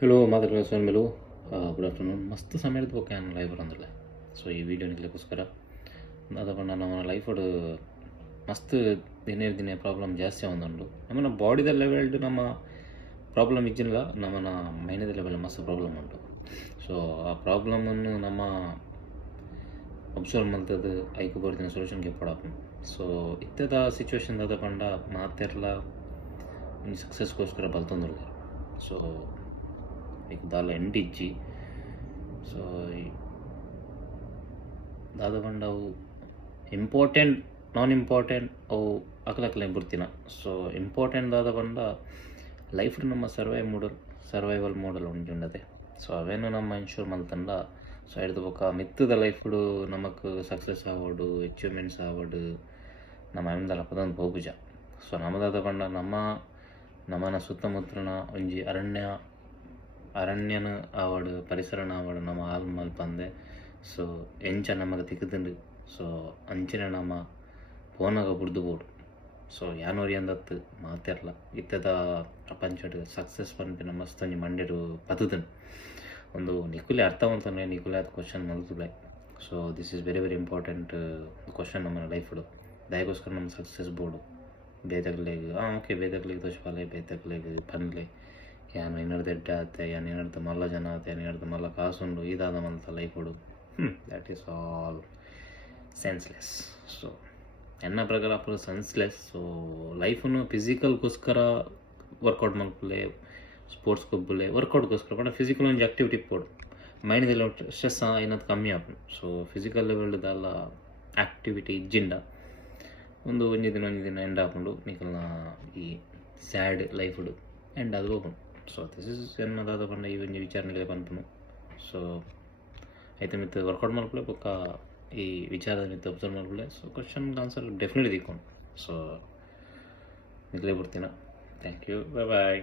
Hello ಮಾತಾಡೋ sir ಮೇಲೂ good afternoon ಮಸ್ತ್ ಸಮಯದ ಓಕೆ ನಾನು ಲೈಫ್ ಬರಂದಿಲ್ಲ ಸೊ ಈ ವಿಡಿಯೋ ನಿಕ್ಲಿಕ್ಕೋಸ್ಕರ ಅದಕೊಂಡು ನಮ್ಮ ಲೈಫೋಡು ಮಸ್ತ್ ದಿನೇ ಪ್ರಾಬ್ಲಮ್ ಜಾಸ್ತಿ ಆಗುಂಡು ನಮ್ಮ ಬಾಡಿದ ಲೆವೆಲ್ಡ್ ನಮ್ಮ ಪ್ರಾಬ್ಲಮ್ ಇಜ್ಜಿಲ್ಲ ನಮ್ಮ ಮೈನದ ಲೆವೆಲ್ ಮಸ್ತ್ ಪ್ರಾಬ್ಲಮ್ ಉಂಟು. ಸೊ ಆ ಪ್ರಾಬ್ಲಮನ್ನು ನಮ್ಮ ಅಬ್ಸರ್ವ್ ಮಾಡ್ತದ್ದು ಐಕು ಬರ್ದಿನ ಸೊಲ್ಯೂಷನ್ಗೆ ಕೊಡಪ್ಪ. ಸೊ ಇತ್ತದ ಸಿಚುವೇಶನ್ ಅದ ಪಂಡ ಮಾತೆಲ್ಲ ಸಕ್ಸಸ್ಗೋಸ್ಕರ ಬಲ್ತಂದಿಲ್ಲ. ಸೊ ಈಗ ದಾಲ ಎಂಡಿಜ್ಜಿ ಸೊ ದಾದ ಪಂಡ ಅವು ಇಂಪಾರ್ಟೆಂಟ್ ನಾನ್ ಇಂಪಾರ್ಟೆಂಟ್ ಅವು ಅಕಲಕ್ಕಲೆ ಬಿಡ್ತೀನ. ಸೊ ಇಂಪಾರ್ಟೆಂಟ್ ದಾದ ಪಂಡ ಲೈಫ್ ನಮ್ಮ ಸರ್ವೈವಲ್ ಮೋಡಲ್ ಉಂಟುಂಡದೆ. ಸೊ ಅವೇನು ನಮ್ಮ ಇನ್ಶೂರ್ ಮಲ್ತಂಡ ಸೊ ಹಿಡಿದು ಬೊಕ್ಕ ಮಿತ್ತದ ಲೈಫ್ಡು ನಮಕ್ ಸಕ್ಸಸ್ ಆವಡು ಅಚೀವ್ಮೆಂಟ್ಸ್ ಆವಡು ನಮ್ಮ ಅಮ್ಮದಲ್ಲ ಪದೊಂದು ಬೋಗುಜ. ಸೊ ನಮ್ಮದಾದ ಪಂಡ ನಮ್ಮನ ಸುತ್ತಮುತ್ತಲಿನ ಒಂಜಿ ಅರಣ್ಯನ ಆವಡು ಪರಿಸರನ ಆವಡು ನಮ್ಮ ಹಾಲ್ ಮಲ್ಪಂದೆ. ಸೊ ಎಂಚ ನಮಗೆ ತಿಕ್ಕುದುಂಡು ಸೊ ಅಂಚಿನ ನಮ್ಮ ಪೋನಾಗ ಬುಡ್ದು ಬೋಡು. ಸೊ ಯಾನೋರಿ ಅಂದತ್ತು ಮಾತೆರ್ಲ ಇತ್ತದ ಪ್ರಪಂಚಡ್ ಸಕ್ಸಸ್ ಪನ್ಪಿನ ಮಸ್ತ್ ಒಂಜಿ ಮಂಡ್ಯಡು ಪತುದನು ಒಂದು ನಿಕುಲೆ ಅರ್ಥವಂತನೇ ನಿಕುಲೆ ಅದು ಕ್ವಶನ್ ಮಲ್ತುಲೆ. So this is very important question ನಮ್ಮ ಲೈಫ್ಡು ದಯಗೋಸ್ಕರ ನಮ್ಮ ಸಕ್ಸಸ್ ಬೋಡು ಬೇದಗ್ಲೆಗ್ ಓಕೆ ಬೇದಗ್ಲೆಗ್ ತೋಚ್ಪಾಲೆ ಬೇದಗ್ಲೆಗ್ ಪನ್ಲೆ ಯಾನು ಏನಾರ್ದು ಎಡ್ಡೆ ಆತೆ ಯಾನು ಏನಾರ್ದು ಮಲ್ಲ ಜನ ಆತೆ ಯಾನು ಏನಾರ್ದು ಮಲ್ಲ ಕಾಸುಂಡು ಇದಾದ ಮಲ್ತ ಲೈಫುಡು that is all senseless. So ಎನ್ನ ಪ್ರಕಾರ ಅಪ್ಪ ಸೆನ್ಸ್ಲೆಸ್. ಸೊ ಲೈಫನ್ನು ಫಿಸಿಕಲ್ಗೋಸ್ಕರ ವರ್ಕೌಟ್ ಮಲ್ಪಲೆ ಸ್ಪೋರ್ಟ್ಸ್ ಕೊಬ್ಬಲೆ ವರ್ಕೌಟ್ಗೋಸ್ಕರ ಬಟ್ ಫಿಸಿಕಲ್ ಒಂಜಿ ಆಕ್ಟಿವಿಟಿ ಕೊಡು ಮೈಂಡ್ದೆಲ್ಲ ಸ್ಟ್ರೆಸ್ ಏನದು ಕಮ್ಮಿ ಆಪುಂಡು. ಸೊ ಫಿಸಿಕಲ್ ಲೆವೆಲ್ದಲ್ಲ ಆಕ್ಟಿವಿಟಿ ಇಜ್ಜಿಂಡ ಒಂಜಿ ದಿನ ಎಂಡ್ ಆಪುಂಡು ನಿಕಲ್ನ ಈ ಸ್ಯಾಡ್ ಲೈಫ್ಡು ಎಂಡ್ ಅದು ಹೋಗುಂಡು. ಸೊ ದಿಸ್ ಇಸ್ ಎನ್ನದಾದ ಪಂಡ ಈ ಒಂಜಿ ವಿಚಾರನೆಲೆ ಪನ್ಪುನು. ಸೊ ಐತೆ ಮಿತ್ತು ವರ್ಕೌಟ್ ಮಲ್ಪಲೆ ಬೊಕ್ಕ ಈ ವಿಚಾರದ ಮಿತ್ತು ಅಬ್ಸರ್ವ್ ಮಲ್ಪಲೆ ಸೊ ಕ್ವಶನ್ ಆನ್ಸರ್ ಡೆಫಿನೆಟ್ಲಿ ದಿಕ್ಕೊಂಡು. ಸೊ ನಿಕ್ಲೆ ಬಿಡ್ತೀನ. Thank you, bye.